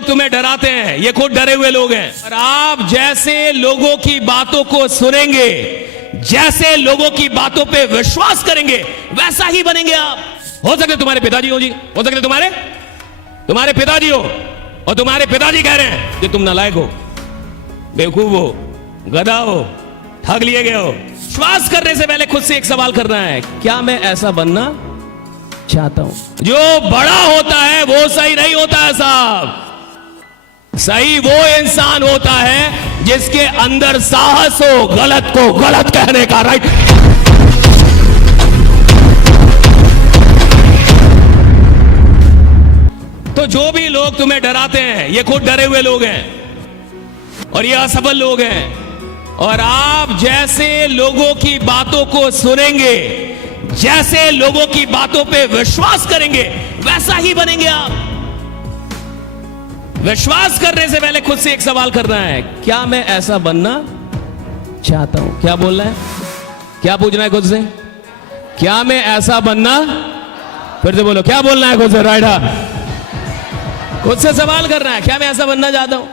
लोग तुम्हें डराते हैं ये खुद डरे हुए लोग हैं। और आप जैसे लोगों की बातों को सुनेंगे, जैसे लोगों की बातों पे विश्वास करेंगे, वैसा ही बनेंगे आप। हो सकते तुम्हारे पिताजी हो जी, हो सकते तुम्हारे पिताजी हो, और तुम्हारे पिताजी कह रहे हैं कि तुम नालायक हो, बेवकूफ हो, गधा हो, ठग लिए गए हो। विश्वास करने से पहले खुद से एक सवाल करना है, क्या मैं ऐसा बनना चाहता हूं। जो बड़ा होता है वो सही नहीं होता है साहब। सही वो इंसान होता है जिसके अंदर साहस हो गलत को गलत कहने का। राइट। तो जो भी लोग तुम्हें डराते हैं ये खुद डरे हुए लोग हैं और ये असफल लोग हैं। और आप जैसे लोगों की बातों को सुनेंगे, जैसे लोगों की बातों पे विश्वास करेंगे, वैसा ही बनेंगे आप। विश्वास करने से पहले खुद से एक सवाल करना है, क्या मैं ऐसा बनना चाहता हूं। क्या बोलना है, क्या पूछना है खुद से, क्या मैं ऐसा बनना, फिर से बोलो, क्या बोलना है खुद से। राइट। खुद से सवाल करना है, क्या मैं ऐसा बनना चाहता हूं।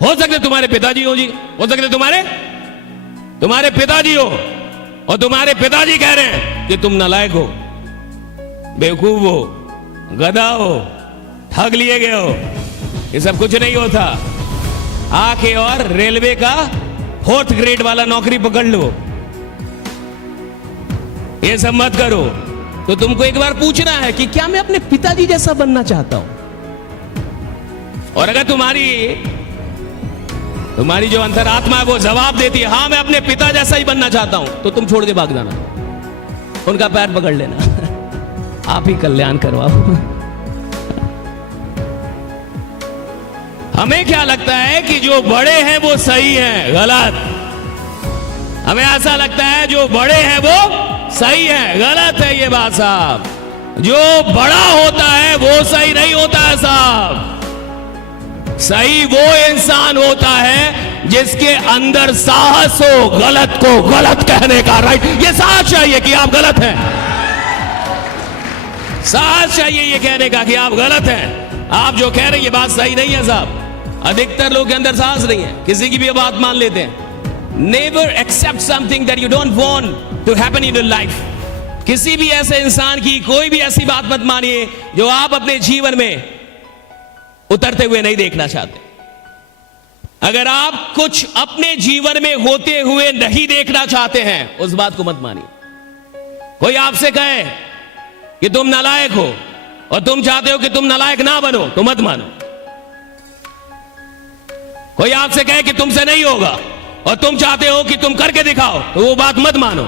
हो सकते तुम्हारे पिताजी हो जी, हो सकते तुम्हारे पिताजी हो, और तुम्हारे पिताजी कह रहे हैं कि तुम नालायक हो, बेवकूफ हो, गधा हो, ठग लिए गए हो। ये सब कुछ नहीं होता। आके और रेलवे का 4th ग्रेड वाला नौकरी पकड़ लो, ये सब मत करो। तो तुमको एक बार पूछना है कि क्या मैं अपने पिताजी जैसा बनना चाहता हूं। और अगर तुम्हारी जो अंतरात्मा है वो जवाब देती है, हां मैं अपने पिता जैसा ही बनना चाहता हूं, तो तुम छोड़ के भाग जाना, उनका पैर पकड़ लेना। आप ही कल्याण करवाओ। हमें क्या लगता है कि जो बड़े हैं वो सही हैं, गलत। हमें ऐसा लगता है जो बड़े हैं वो सही है, गलत है ये बात साहब। जो बड़ा होता है वो सही नहीं होता है साहब। सही वो इंसान होता है जिसके अंदर साहस हो गलत को गलत कहने का। राइट। ये साहस चाहिए कि आप गलत हैं, साहस चाहिए ये कहने का कि आप गलत हैं। आप जो कह रहे हैं ये बात सही नहीं है साहब। अधिकतर लोग के अंदर साहस नहीं है, किसी की भी बात मान लेते हैं। Never accept something that you don't want to happen in your life. किसी भी ऐसे इंसान की कोई भी ऐसी बात मत मानिए जो आप अपने जीवन में उतरते हुए नहीं देखना चाहते। अगर आप कुछ अपने जीवन में होते हुए नहीं देखना चाहते हैं, उस बात को मत मानिए। कोई आपसे कहे कि तुम नालायक हो और तुम चाहते हो कि तुम नालायक ना बनो, तो मत मानो। कोई आपसे कहे कि तुमसे नहीं होगा और तुम चाहते हो कि तुम करके दिखाओ, तो वो बात मत मानो।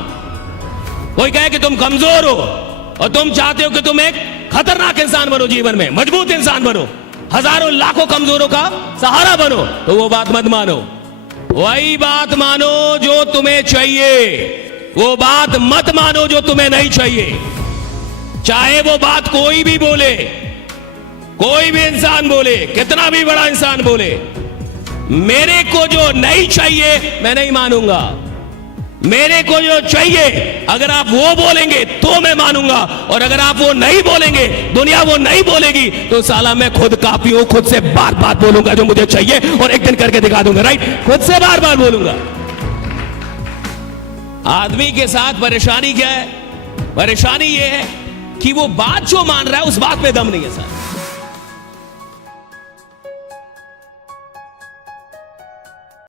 कोई कहे कि तुम कमजोर हो और तुम चाहते हो कि तुम एक खतरनाक इंसान बनो, जीवन में मजबूत इंसान बनो, हजारों लाखों कमजोरों का सहारा बनो, तो वो बात मत मानो। वही बात मानो जो तुम्हें चाहिए, वो बात मत मानो जो तुम्हें नहीं चाहिए। चाहे वो बात कोई भी बोले, कोई भी इंसान बोले, कितना भी बड़ा इंसान बोले, मेरे को जो नहीं चाहिए मैं नहीं मानूंगा। मेरे को जो चाहिए अगर आप वो बोलेंगे तो मैं मानूंगा, और अगर आप वो नहीं बोलेंगे, दुनिया वो नहीं बोलेगी, तो साला मैं खुद काफी हूं, खुद से बार बार बोलूंगा जो मुझे चाहिए और एक दिन करके दिखा दूंगा। राइट। खुद से बार बार बोलूंगा। आदमी के साथ परेशानी क्या है? परेशानी ये है कि वो बात जो मान रहा है उस बात में दम नहीं है सर।